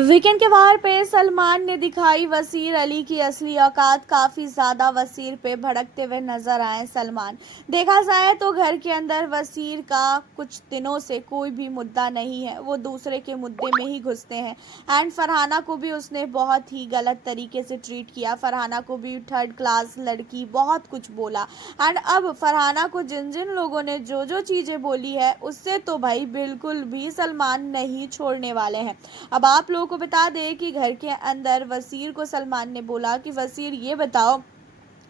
Weekend के वार पे सलमान ने दिखाई वसीर अली की असली औकात। काफी ज्यादा वसीर पे भड़कते हुए नजर आए सलमान। देखा जाए तो घर के अंदर वसीर का कुछ दिनों से कोई भी मुद्दा नहीं है, वो दूसरे के मुद्दे में ही घुसते हैं। एंड फरहाना को भी उसने बहुत ही गलत तरीके से ट्रीट किया। फरहाना को भी थर्ड क्लास लड़की बहुत कुछ बोला। एंड अब फरहाना को जिन जिन लोगों ने जो जो चीजें बोली है उससे तो भाई बिल्कुल भी सलमान नहीं छोड़ने वाले हैं। अब आप लोगों को बता दें कि घर के अंदर वसीर को सलमान ने बोला कि वसीर ये बताओ,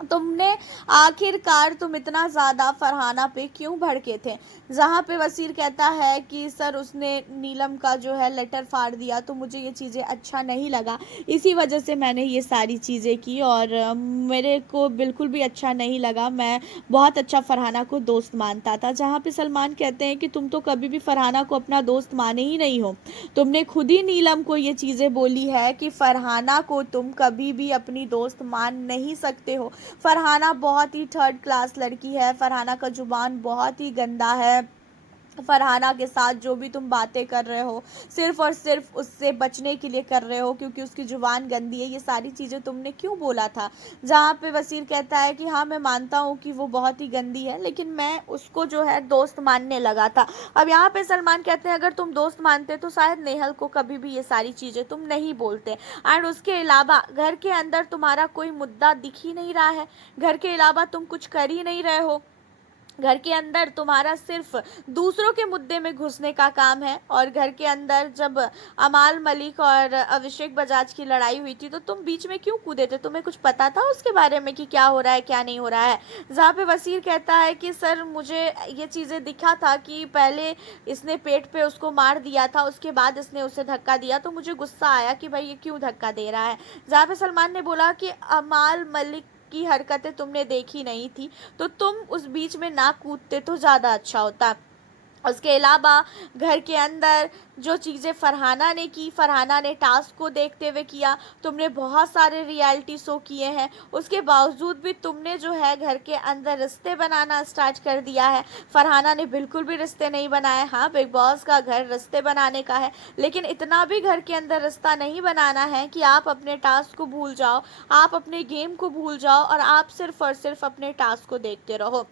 तुमने आखिरकार तुम इतना ज़्यादा फरहाना पे क्यों भड़के थे। जहाँ पे वसीर कहता है कि सर उसने नीलम का जो है लेटर फाड़ दिया तो मुझे ये चीज़ें अच्छा नहीं लगा, इसी वजह से मैंने ये सारी चीज़ें की और मेरे को बिल्कुल भी अच्छा नहीं लगा। मैं बहुत अच्छा फरहाना को दोस्त मानता था। जहाँ पे सलमान कहते हैं कि तुम तो कभी भी फरहाना को अपना दोस्त माने ही नहीं हो। तुमने खुद ही नीलम को ये चीज़ें बोली है कि फरहाना को तुम कभी भी अपनी दोस्त मान नहीं सकते हो। फरहाना बहुत ही थर्ड क्लास लड़की है। फरहाना का जुबान बहुत ही गंदा है। फरहाना के साथ जो भी तुम बातें कर रहे हो सिर्फ और सिर्फ उससे बचने के लिए कर रहे हो क्योंकि उसकी जुबान गंदी है। ये सारी चीज़ें तुमने क्यों बोला था। जहाँ पे वसीर कहता है कि हाँ मैं मानता हूँ कि वो बहुत ही गंदी है, लेकिन मैं उसको जो है दोस्त मानने लगा था। अब यहाँ पे सलमान कहते हैं अगर तुम दोस्त मानते तो शायद नेहल को कभी भी ये सारी चीज़ें तुम नहीं बोलते। एंड उसके अलावा घर के अंदर तुम्हारा कोई मुद्दा दिख ही नहीं रहा है। घर के अलावा तुम कुछ कर ही नहीं रहे हो। घर के अंदर तुम्हारा सिर्फ दूसरों के मुद्दे में घुसने का काम है। और घर के अंदर जब अमाल मलिक और अभिषेक बजाज की लड़ाई हुई थी तो तुम बीच में क्यों कूदे थे। तुम्हें कुछ पता था उसके बारे में कि क्या हो रहा है क्या नहीं हो रहा है। जहाँ पे वसीर कहता है कि सर मुझे ये चीज़ें दिखा था कि पहले इसने पेट पे उसको मार दिया था, उसके बाद इसने उसे धक्का दिया तो मुझे गुस्सा आया कि भाई ये क्यों धक्का दे रहा है। जहाँ पे सलमान ने बोला कि अमाल मलिक की हरकतें तुमने देखी नहीं थी तो तुम उस बीच में ना कूदते तो ज़्यादा अच्छा होता। उसके अलावा घर के अंदर जो चीज़ें फरहाना ने की, फरहाना ने टास्क को देखते हुए किया। तुमने बहुत सारे रियलिटी शो किए हैं, उसके बावजूद भी तुमने जो है घर के अंदर रिश्ते बनाना स्टार्ट कर दिया है। फरहाना ने बिल्कुल भी रिश्ते नहीं बनाए। हाँ बिग बॉस का घर रिश्ते बनाने का है, लेकिन इतना भी घर के अंदर रिश्ता नहीं बनाना है कि आप अपने टास्क को भूल जाओ, आप अपने गेम को भूल जाओ और आप सिर्फ और सिर्फ अपने टास्क को देखते रहो।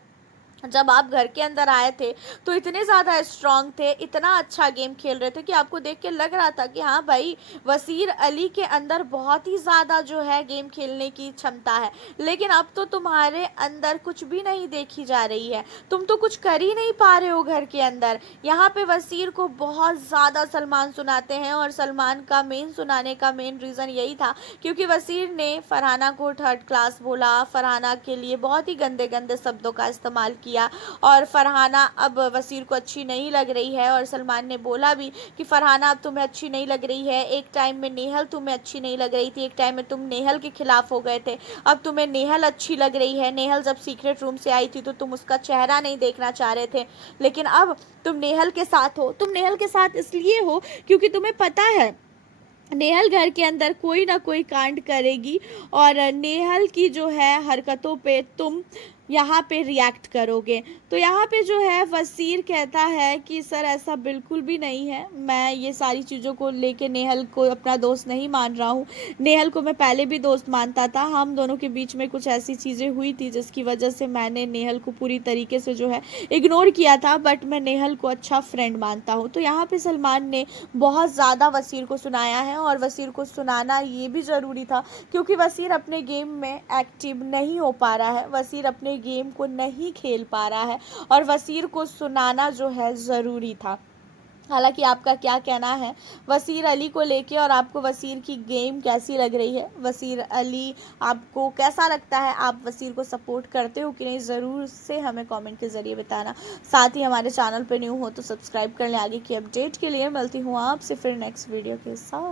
जब आप घर के अंदर आए थे तो इतने ज़्यादा स्ट्रांग थे, इतना अच्छा गेम खेल रहे थे कि आपको देख के लग रहा था कि हाँ भाई वसीर अली के अंदर बहुत ही ज़्यादा जो है गेम खेलने की क्षमता है। लेकिन अब तो तुम्हारे अंदर कुछ भी नहीं देखी जा रही है, तुम तो कुछ कर ही नहीं पा रहे हो घर के अंदर। यहाँ पे वसीर को बहुत ज़्यादा सलमान सुनाते हैं और सलमान का मेन सुनाने का मेन रीज़न यही था क्योंकि वसीर ने फरहाना को थर्ड क्लास बोला, फरहाना के लिए बहुत ही गंदे गंदे शब्दों का इस्तेमाल किया और फरहाना अब वसीर को अच्छी नहीं लग रही है। और सलमान ने बोला भी कि फरहाना अब तुम्हें अच्छी नहीं लग रही है। एक टाइम में नेहल तुम्हें अच्छी नहीं लग रही थी, एक टाइम में तुम नेहल के खिलाफ हो गए थे, अब तुम्हें नेहल अच्छी लग रही है। नेहल जब सीक्रेट रूम से आई थी तो तुम उसका चेहरा नहीं देखना चाह रहे थे, लेकिन अब तुम नेहल के साथ हो। तुम नेहल के साथ इसलिए हो क्योंकि तुम्हें पता है नेहल घर के अंदर कोई ना कोई कांड करेगी और नेहल की जो है हरकतों पे तुम यहाँ पे रिएक्ट करोगे। तो यहाँ पे जो है वसीर कहता है कि सर ऐसा बिल्कुल भी नहीं है, मैं ये सारी चीज़ों को लेके नेहल को अपना दोस्त नहीं मान रहा हूँ। नेहल को मैं पहले भी दोस्त मानता था, हम दोनों के बीच में कुछ ऐसी चीज़ें हुई थी जिसकी वजह से मैंने नेहल को पूरी तरीके से जो है इग्नोर किया था, बट मैं नेहल को अच्छा फ्रेंड मानता हूँ। तो यहाँ पे सलमान ने बहुत ज़्यादा वसीर को सुनाया है और वसीर को सुनाना ये भी ज़रूरी था क्योंकि वसीर अपने गेम में एक्टिव नहीं हो पा रहा है, वसीर अपने गेम को नहीं खेल पा रहा है और वसीर को सुनाना जो है ज़रूरी था। हालांकि आपका क्या कहना है वसीर अली को लेके और आपको वसीर की गेम कैसी लग रही है। वसीर अली आपको कैसा लगता है, आप वसीर को सपोर्ट करते हो कि नहीं, ज़रूर से हमें कमेंट के ज़रिए बताना। साथ ही हमारे चैनल पर न्यू हो तो सब्सक्राइब कर लें। आगे की अपडेट के लिए मिलती हूँ आपसे फिर नेक्स्ट वीडियो के साथ।